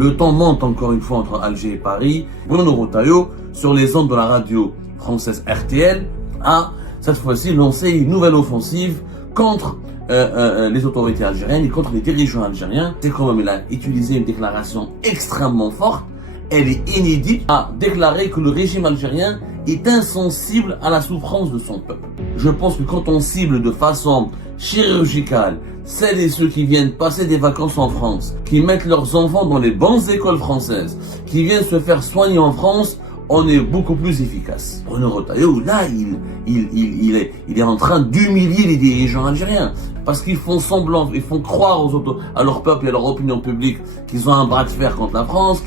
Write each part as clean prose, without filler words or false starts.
Le temps monte encore une fois entre Alger et Paris. Bruno Retailleau, sur les ondes de la radio française RTL, a cette fois-ci lancé une nouvelle offensive contre les autorités algériennes et contre les dirigeants algériens. C'est quand même, il a utilisé une déclaration extrêmement forte. Elle est inédite, a déclaré que le régime algérien est insensible à la souffrance de son peuple. Je pense que quand on cible de façon chirurgicale celles et ceux qui viennent passer des vacances en France, qui mettent leurs enfants dans les bonnes écoles françaises, qui viennent se faire soigner en France, on est beaucoup plus efficace. Bruno Retailleau, là, il est en train d'humilier les dirigeants algériens. Parce qu'ils font semblant, ils font croire à leur peuple et à leur opinion publique qu'ils ont un bras de fer contre la France,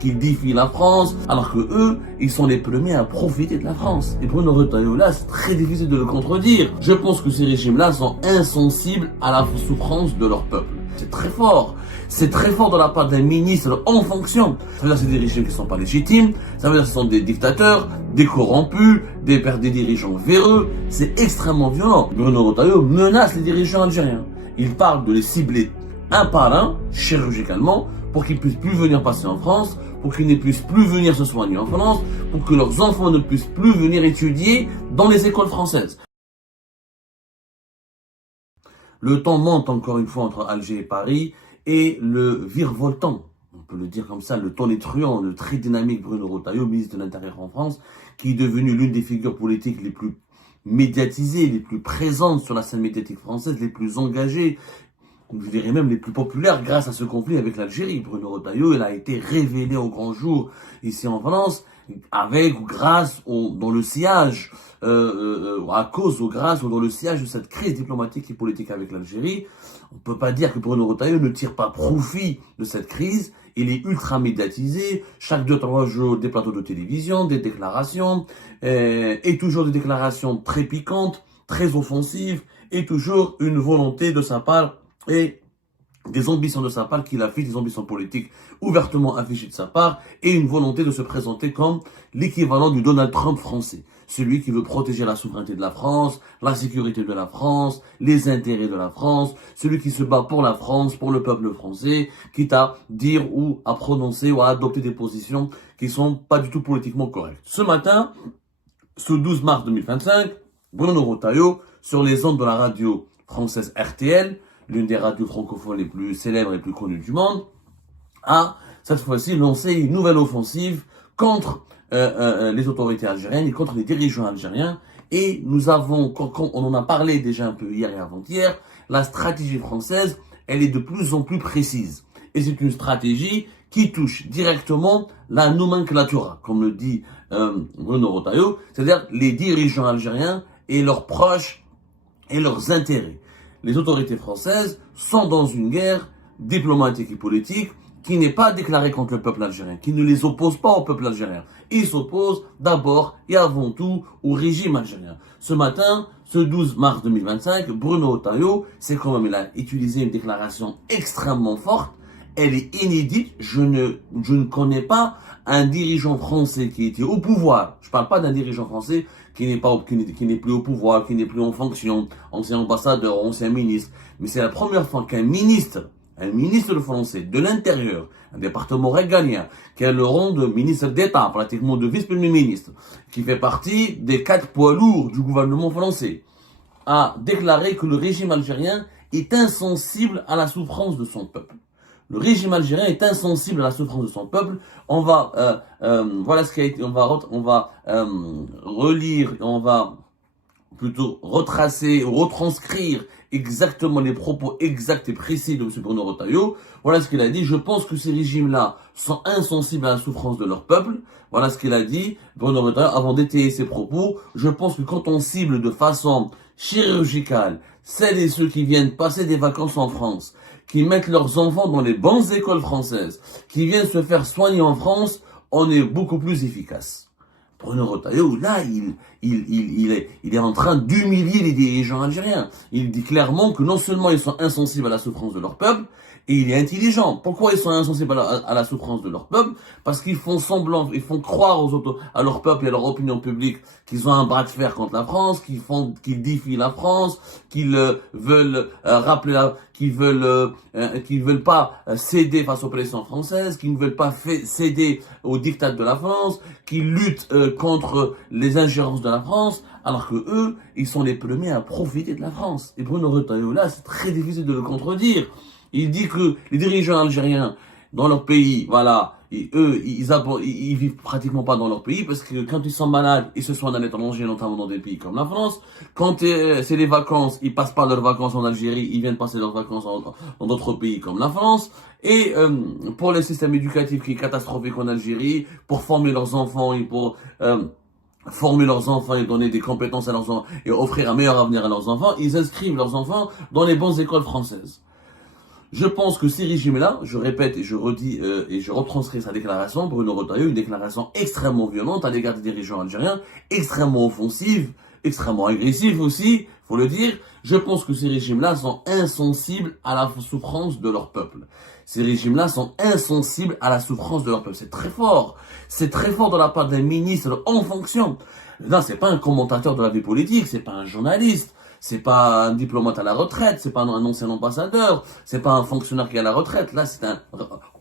qu'ils défient la France, alors que eux, ils sont les premiers à profiter de la France. Et Bruno Retailleau, là, c'est très difficile de le contredire. Je pense que ces régimes-là sont insensibles à la souffrance de leur peuple. C'est très fort. C'est très fort de la part d'un ministre en fonction. Ça veut dire que c'est des régimes qui ne sont pas légitimes. Ça veut dire que ce sont des dictateurs, des corrompus, des dirigeants véreux. C'est extrêmement violent. Bruno Retailleau menace les dirigeants algériens. Il parle de les cibler un par un, chirurgicalement, pour qu'ils ne puissent plus venir passer en France, pour qu'ils ne puissent plus venir se soigner en France, pour que leurs enfants ne puissent plus venir étudier dans les écoles françaises. Le temps monte encore une fois entre Alger et Paris et le virevoltant, on peut le dire comme ça, le tonitruant, le très dynamique Bruno Retailleau, ministre de l'Intérieur en France, qui est devenu l'une des figures politiques les plus médiatisées, les plus présentes sur la scène médiatique française, les plus engagées, je dirais même les plus populaires grâce à ce conflit avec l'Algérie. Bruno Retailleau, il a été révélé au grand jour ici en France, avec ou grâce dans le sillage, à cause ou grâce ou dans le sillage de cette crise diplomatique et politique avec l'Algérie. On peut pas dire que Bruno Retailleau ne tire pas profit de cette crise. Il est ultra médiatisé, chaque 2-3 jours des plateaux de télévision, des déclarations, et toujours des déclarations très piquantes, très offensives, et toujours une volonté de sa part et des ambitions de sa part qu'il affiche, des ambitions politiques ouvertement affichées de sa part, et une volonté de se présenter comme l'équivalent du Donald Trump français. Celui qui veut protéger la souveraineté de la France, la sécurité de la France, les intérêts de la France, celui qui se bat pour la France, pour le peuple français, quitte à dire ou à prononcer ou à adopter des positions qui sont pas du tout politiquement correctes. Ce matin, ce 12 mars 2025, Bruno Retailleau, sur les ondes de la radio française RTL, l'une des radios francophones les plus célèbres et les plus connues du monde, a cette fois-ci lancé une nouvelle offensive contre les autorités algériennes et contre les dirigeants algériens. Et nous avons, on en a parlé déjà un peu hier et avant-hier, la stratégie française, elle est de plus en plus précise. Et c'est une stratégie qui touche directement la nomenclatura, comme le dit Bruno Retailleau, c'est-à-dire les dirigeants algériens et leurs proches et leurs intérêts. Les autorités françaises sont dans une guerre diplomatique et politique qui n'est pas déclarée contre le peuple algérien, qui ne les oppose pas au peuple algérien. Ils s'opposent d'abord et avant tout au régime algérien. Ce matin, ce 12 mars 2025, Bruno Retailleau, c'est quand même, il a utilisé une déclaration extrêmement forte. Elle est inédite. Je ne connais pas un dirigeant français qui était au pouvoir. Je ne parle pas d'un dirigeant français qui n'est plus au pouvoir, qui n'est plus en fonction, ancien ambassadeur, ancien ministre. Mais c'est la première fois qu'un ministre français de l'Intérieur, un département régalien, qui a le rang de ministre d'État, pratiquement de vice-premier ministre, qui fait partie des 4 poids lourds du gouvernement français, a déclaré que le régime algérien est insensible à la souffrance de son peuple. Le régime algérien est insensible à la souffrance de son peuple. On va, voilà ce qui a été, on va relire, on va plutôt retracer, retranscrire exactement les propos exacts et précis de M. Bruno Retailleau. Voilà ce qu'il a dit. Je pense que ces régimes-là sont insensibles à la souffrance de leur peuple. Voilà ce qu'il a dit. Bruno Retailleau, avant d'étayer ses propos, je pense que quand on cible de façon chirurgicale celles et ceux qui viennent passer des vacances en France, qui mettent leurs enfants dans les bonnes écoles françaises, qui viennent se faire soigner en France, on est beaucoup plus efficace. Bruno Retailleau, là, il est en train d'humilier les dirigeants algériens. Il dit clairement que non seulement ils sont insensibles à la souffrance de leur peuple, Et il est intelligent. Pourquoi ils sont insensibles à la souffrance de leur peuple? Parce qu'ils font semblant, ils font croire à leur peuple et à leur opinion publique qu'ils ont un bras de fer contre la France, qu'ils défient la France, qu'ils veulent qu'ils veulent pas céder face aux pressions françaises, qu'ils ne veulent pas céder aux diktats de la France, qu'ils luttent contre les ingérences de la France, alors que eux, ils sont les premiers à profiter de la France. Et Bruno Retailleau, là, c'est très difficile de le contredire. Il dit que les dirigeants algériens, dans leur pays, voilà, ils vivent pratiquement pas dans leur pays parce que quand ils sont malades, ils se soignent à l'étranger, notamment dans des pays comme la France. Quand c'est les vacances, ils passent pas leurs vacances en Algérie, ils viennent passer leurs vacances dans d'autres pays comme la France. Et pour le système éducatif qui est catastrophique en Algérie, pour former leurs enfants et pour former leurs enfants et donner des compétences à leurs enfants et offrir un meilleur avenir à leurs enfants, ils inscrivent leurs enfants dans les bonnes écoles françaises. Je pense que ces régimes-là, je répète et je redis et je retranscris sa déclaration, Bruno Retailleau, une déclaration extrêmement violente à l'égard des dirigeants algériens, extrêmement offensive, extrêmement agressive aussi, faut le dire. Je pense que ces régimes-là sont insensibles à la souffrance de leur peuple. Ces régimes-là sont insensibles à la souffrance de leur peuple. C'est très fort. C'est très fort de la part d'un ministre en fonction. Là, c'est pas un commentateur de la vie politique, c'est pas un journaliste. C'est pas un diplomate à la retraite, c'est pas un ancien ambassadeur, c'est pas un fonctionnaire qui est à la retraite. Là, c'est un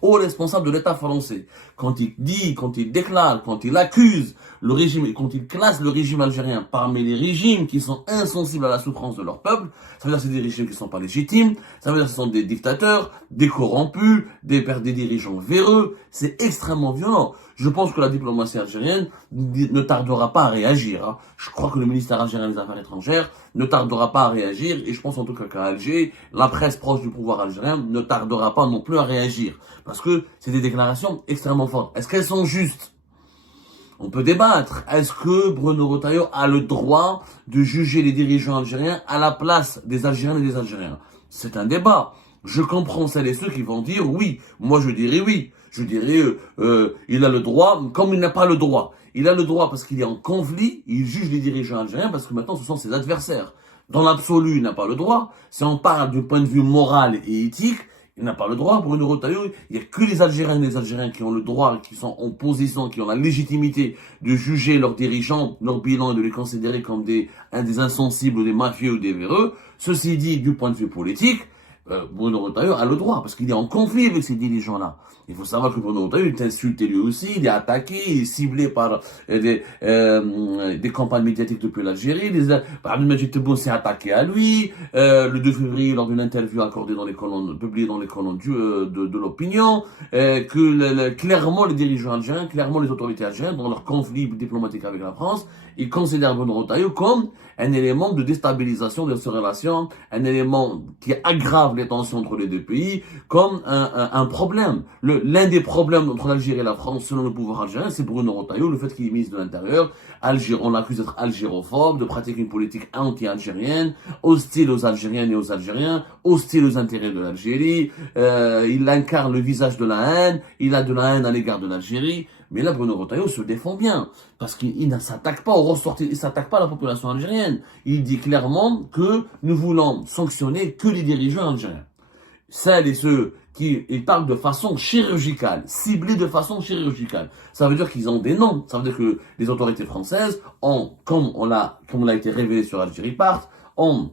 haut responsable de l'État français. Quand il dit, quand il déclare, quand il accuse le régime, quand il classe le régime algérien parmi les régimes qui sont insensibles à la souffrance de leur peuple, ça veut dire que c'est des régimes qui sont pas légitimes, ça veut dire que ce sont des dictateurs, des corrompus, des dirigeants véreux. C'est extrêmement violent. Je pense que la diplomatie algérienne ne tardera pas à réagir. Hein. Je crois que le ministère algérien des Affaires étrangères ne tardera pas à réagir. Et je pense en tout cas qu'à Alger, la presse proche du pouvoir algérien ne tardera pas non plus à réagir. Parce que c'est des déclarations extrêmement fortes. Est-ce qu'elles sont justes? On peut débattre. Est-ce que Bruno Retailleau a le droit de juger les dirigeants algériens à la place des Algériens et des Algériens? C'est un débat. Je comprends celles et ceux qui vont dire oui. Moi, je dirais oui. Je dirais, il a le droit, comme il n'a pas le droit. Il a le droit parce qu'il est en conflit, il juge les dirigeants algériens parce que maintenant ce sont ses adversaires. Dans l'absolu, il n'a pas le droit. Si on parle du point de vue moral et éthique, il n'a pas le droit. Bruno Retailleau, il n'y a que les Algériens et les Algériens qui ont le droit, qui sont en position, qui ont la légitimité de juger leurs dirigeants, leur bilan et de les considérer comme des insensibles, des mafieux ou des véreux. Ceci dit, du point de vue politique, Bruno Retailleau a le droit, parce qu'il est en conflit avec ces dirigeants-là. Il faut savoir que Bruno Retailleau est insulté lui aussi, il est attaqué, il est ciblé par des campagnes médiatiques depuis l'Algérie. Abdel Majid Tebboune s'est attaqué à lui. Le 2 février, lors d'une interview accordée dans les colonnes, publiée dans les colonnes de l'opinion, clairement les dirigeants algériens, clairement les autorités algériennes, dans leur conflit diplomatique avec la France, ils considèrent Bruno Retailleau comme un élément de déstabilisation de ces relations, un élément qui aggrave les tensions entre les deux pays, comme un problème. L'un des problèmes entre l'Algérie et la France, selon le pouvoir algérien, c'est Bruno Retailleau, le fait qu'il est ministre de l'Intérieur. On l'accuse d'être algérophobe, de pratiquer une politique anti-algérienne, hostile aux Algériennes et aux Algériens, hostile aux intérêts de l'Algérie. Il incarne le visage de la haine, il a de la haine à l'égard de l'Algérie. Mais là, Bruno Retailleau se défend bien, parce qu'il ne s'attaque pas aux ressortissants, il s'attaque pas à la population algérienne. Il dit clairement que nous voulons sanctionner que les dirigeants algériens. Celles et ceux ils parlent de façon chirurgicale, ciblés de façon chirurgicale. Ça veut dire qu'ils ont des noms. Ça veut dire que les autorités françaises ont, comme on l'a été révélé sur Algérie Part, ont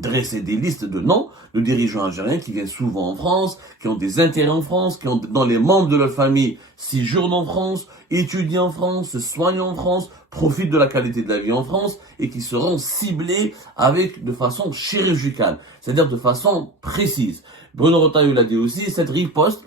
dressé des listes de noms de dirigeants algériens qui viennent souvent en France, qui ont des intérêts en France, qui ont dans les membres de leur famille séjournent en France, étudient en France, se soignent en France, profitent de la qualité de la vie en France et qui seront ciblés de façon chirurgicale, c'est-à-dire de façon précise. Bruno Retailleau l'a dit aussi, cette riposte,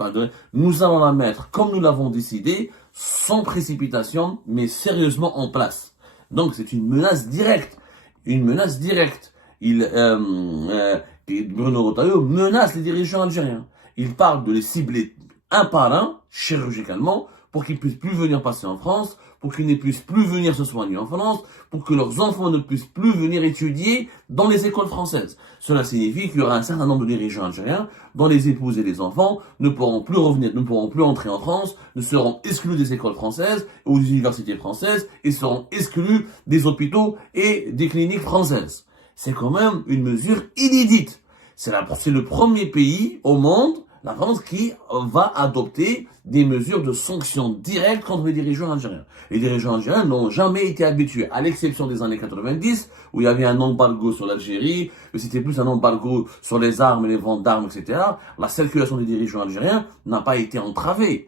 nous allons la mettre comme nous l'avons décidé, sans précipitation, mais sérieusement en place. Donc c'est une menace directe. Une menace directe. Bruno Retailleau menace les dirigeants algériens. Il parle de les cibler un par un, chirurgicalement, pour qu'ils puissent plus venir passer en France, pour qu'ils ne puissent plus venir se soigner en France, pour que leurs enfants ne puissent plus venir étudier dans les écoles françaises. Cela signifie qu'il y aura un certain nombre de dirigeants algériens dont les épouses et les enfants ne pourront plus revenir, ne pourront plus entrer en France, ne seront exclus des écoles françaises ou des universités françaises et seront exclus des hôpitaux et des cliniques françaises. C'est quand même une mesure inédite. C'est le premier pays au monde, La France qui va adopter des mesures de sanctions directes contre les dirigeants algériens. Les dirigeants algériens n'ont jamais été habitués, à l'exception des années 90, où il y avait un embargo sur l'Algérie, mais c'était plus un embargo sur les armes et les ventes d'armes, etc. La circulation des dirigeants algériens n'a pas été entravée,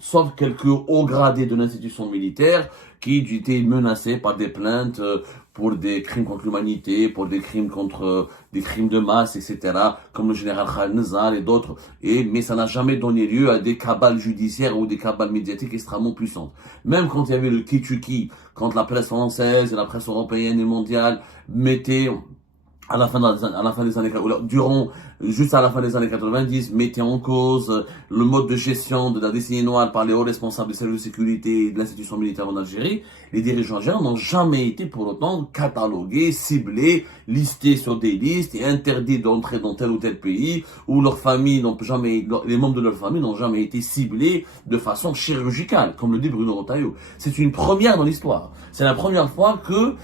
sauf quelques hauts gradés de l'institution militaire qui étaient menacés par des plaintes pour des crimes contre l'humanité, pour des crimes contre des crimes de masse, etc., comme le général Khaled Nazar et d'autres. Mais ça n'a jamais donné lieu à des cabales judiciaires ou des cabales médiatiques extrêmement puissantes. Même quand il y avait le Kitchuki, quand la presse française et la presse européenne et mondiale mettaient à la fin des années, juste à la fin des années 90, mettait en cause le mode de gestion de la décennie noire par les hauts responsables des services de sécurité et de l'institution militaire en Algérie. Les dirigeants algériens n'ont jamais été pour autant catalogués, ciblés, listés sur des listes et interdits d'entrer dans tel ou tel pays, où leurs familles n'ont jamais, les membres de leur famille n'ont jamais été ciblés de façon chirurgicale, comme le dit Bruno Retailleau. C'est une première dans l'histoire. C'est la première fois que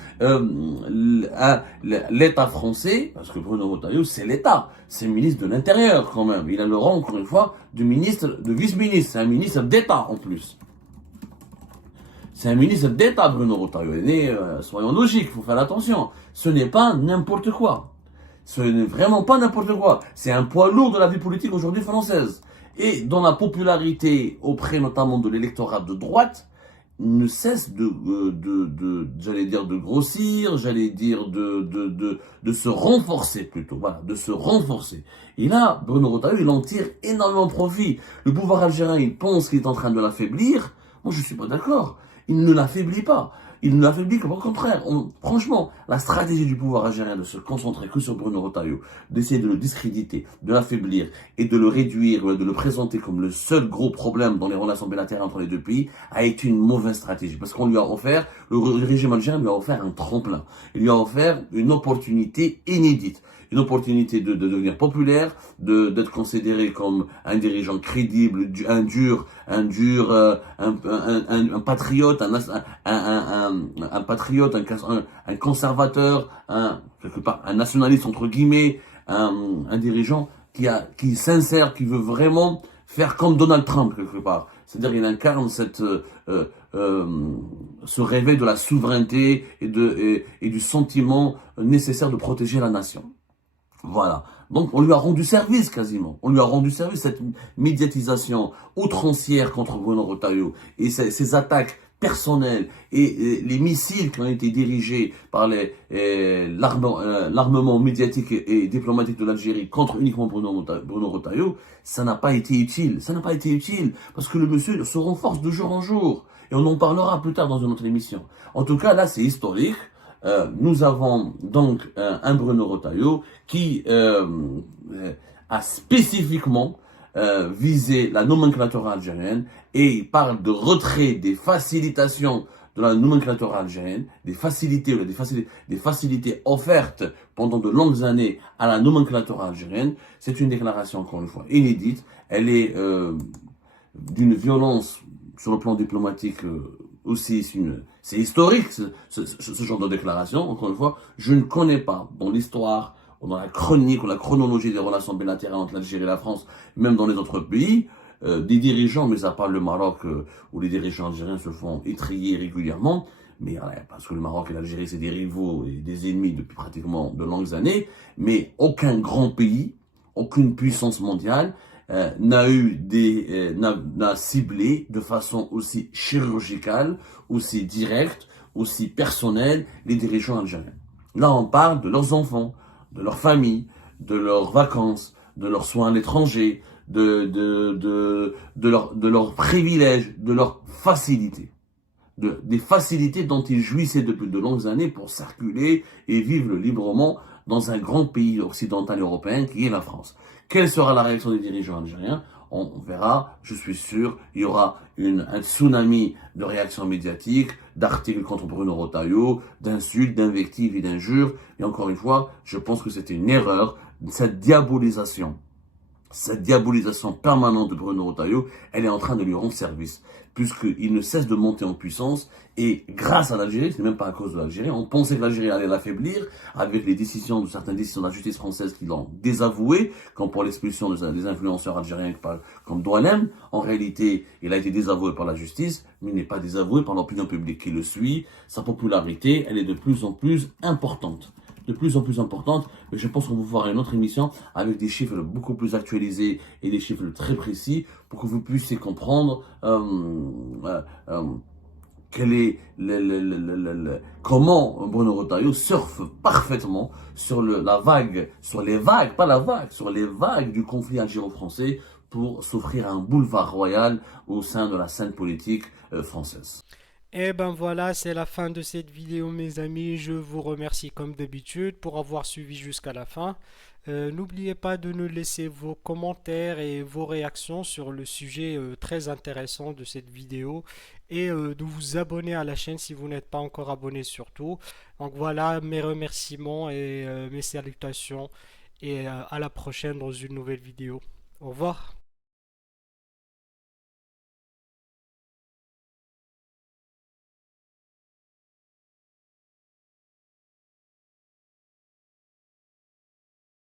l'État français, parce que Bruno Retailleau, c'est l'État, c'est le ministre de l'Intérieur quand même. Il a le rang, encore une fois, de vice-ministre. C'est un ministre d'État en plus. C'est un ministre d'État, Bruno Retailleau. Soyons logiques, il faut faire attention. Ce n'est pas n'importe quoi. Ce n'est vraiment pas n'importe quoi. C'est un poids lourd de la vie politique aujourd'hui française. Et dont la popularité auprès notamment de l'électorat de droite ne cesse j'allais dire de grossir, j'allais dire de se renforcer plutôt, voilà, de se renforcer. Et là, Bruno Retailleau, il en tire énormément profit. Le pouvoir algérien, il pense qu'il est en train de l'affaiblir. Moi, je suis pas d'accord. Il ne l'affaiblit pas. Il ne l'affaiblit qu'au contraire. Franchement, la stratégie du pouvoir algérien de se concentrer que sur Bruno Retailleau, d'essayer de le discréditer, de l'affaiblir et de le réduire, de le présenter comme le seul gros problème dans les relations bilatérales entre les deux pays, a été une mauvaise stratégie. Parce qu'on lui a offert, le régime algérien lui a offert un tremplin. Il lui a offert une opportunité inédite. Une opportunité de devenir populaire, d'être considéré comme un dirigeant crédible, un patriote, un conservateur, quelque part, un nationaliste entre guillemets, un dirigeant qui est sincère, qui veut vraiment faire comme Donald Trump quelque part. C'est-à-dire qu'il incarne ce réveil de la souveraineté et du sentiment nécessaire de protéger la nation. Voilà. Donc, on lui a rendu service quasiment. On lui a rendu service, cette médiatisation outrancière contre Bruno Retailleau et ces attaques personnelles et les missiles qui ont été dirigés par l'armement médiatique et diplomatique de l'Algérie contre uniquement Bruno Retailleau, ça n'a pas été utile. Ça n'a pas été utile parce que le monsieur se renforce de jour en jour. Et on en parlera plus tard dans une autre émission. En tout cas, là, c'est historique. Nous avons donc un Bruno Retailleau qui a spécifiquement visé la nomenclature algérienne et il parle de retrait des facilitations de la nomenclature algérienne, des facilités offertes pendant de longues années à la nomenclature algérienne. C'est une déclaration, encore une fois, inédite. Elle est d'une violence sur le plan diplomatique aussi, c'est historique ce genre de déclaration. Encore une fois, je ne connais pas dans l'histoire ou dans la chronique ou la chronologie des relations bilatérales entre l'Algérie et la France, même dans les autres pays, des dirigeants, mais à part le Maroc où les dirigeants algériens se font étriller régulièrement, mais parce que le Maroc et l'Algérie c'est des rivaux et des ennemis depuis pratiquement de longues années, mais aucun grand pays, aucune puissance mondiale n'a ciblé de façon aussi chirurgicale, aussi directe, aussi personnelle les dirigeants algériens. Là, on parle de leurs enfants, de leurs familles, de leurs vacances, de leurs soins à l'étranger, de leurs privilèges, de leurs facilités. Des facilités dont ils jouissaient depuis de longues années pour circuler et vivre librement dans un grand pays occidental européen qui est la France. Quelle sera la réaction des dirigeants algériens? On verra, je suis sûr, il y aura un tsunami de réactions médiatiques, d'articles contre Bruno Retailleau, d'insultes, d'invectives et d'injures. Et encore une fois, je pense que c'était une erreur, cette diabolisation Cette diabolisation permanente de Bruno Retailleau, elle est en train de lui rendre service, puisqu'il ne cesse de monter en puissance, et grâce à l'Algérie, c'est même pas à cause de l'Algérie, on pensait que l'Algérie allait l'affaiblir, avec les décisions de certaines décisions de la justice française qui l'ont désavoué, comme pour l'expulsion des influenceurs algériens comme Doualem. En réalité, il a été désavoué par la justice, mais il n'est pas désavoué par l'opinion publique qui le suit. Sa popularité, elle est de plus en plus importante. De plus en plus importante, mais je pense qu'on va voir une autre émission avec des chiffres beaucoup plus actualisés et des chiffres très précis pour que vous puissiez comprendre quel est comment Bruno Retailleau surfe parfaitement sur la vague, sur les vagues, pas la vague, sur les vagues du conflit algéro-français pour s'offrir un boulevard royal au sein de la scène politique française. Et ben voilà, c'est la fin de cette vidéo mes amis. Je vous remercie comme d'habitude pour avoir suivi jusqu'à la fin. N'oubliez pas de nous laisser vos commentaires et vos réactions sur le sujet très intéressant de cette vidéo et de vous abonner à la chaîne si vous n'êtes pas encore abonné surtout. Donc voilà mes remerciements et mes salutations et à la prochaine dans une nouvelle vidéo. Au revoir.